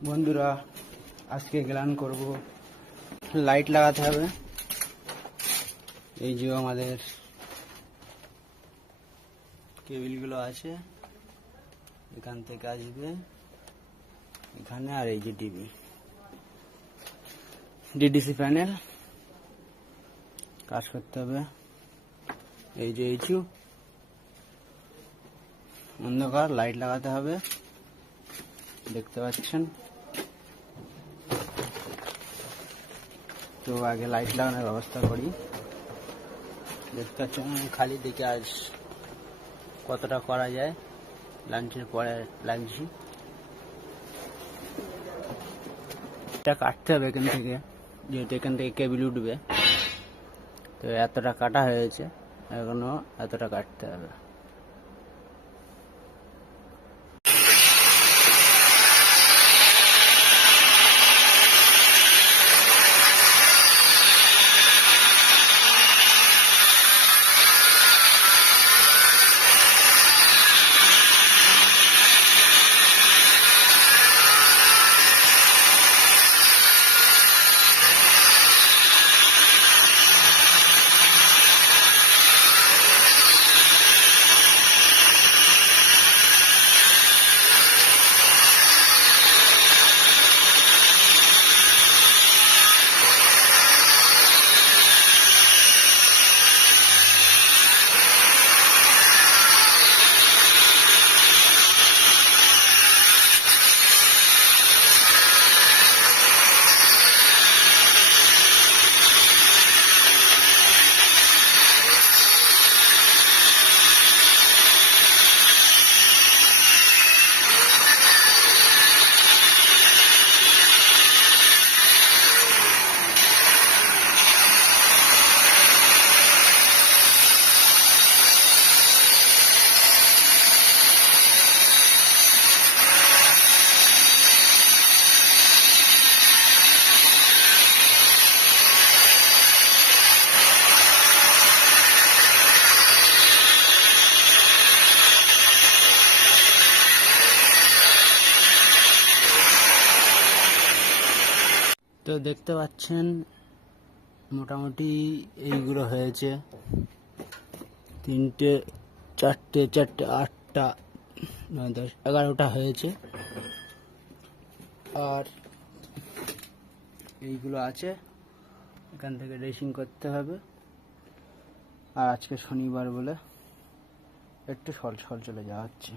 বন্ধুরা, আজকে গ্লান করব। লাইট লাগাতে হবে। এই যে আমাদের কেবিলগুলো আছে, এখান থেকে আসবে এখানে। আর এই যে ডিডিসি প্যানেল কাজ করতে হবে। এই যে এইচু অন্ধকার, লাইট লাগাতে হবে, দেখতে পাচ্ছেন। তো আগে লাইট লাগানোর ব্যবস্থা করি। দেখতে পাচ্ছেন খালি দিকে আজ কতটা করা যায়। লাঞ্চের পরে লাগছি। এটা কাটতে হবে এখান থেকে, যেহেতু এখান থেকে কেবিল উঠবে। তো এতটা কাটা হয়েছে, এখনো এতটা কাটতে হবে। তো দেখতে পাচ্ছেন মোটামুটি এইগুলো হয়েছে। 3টে 4টে 8টা 9 10 11টা হয়েছে। আর এইগুলো আছে, এখান থেকে ড্রেসিং করতে হবে। আর আজকে শনিবার বলে একটু সল চলে যাওয়া হচ্ছে।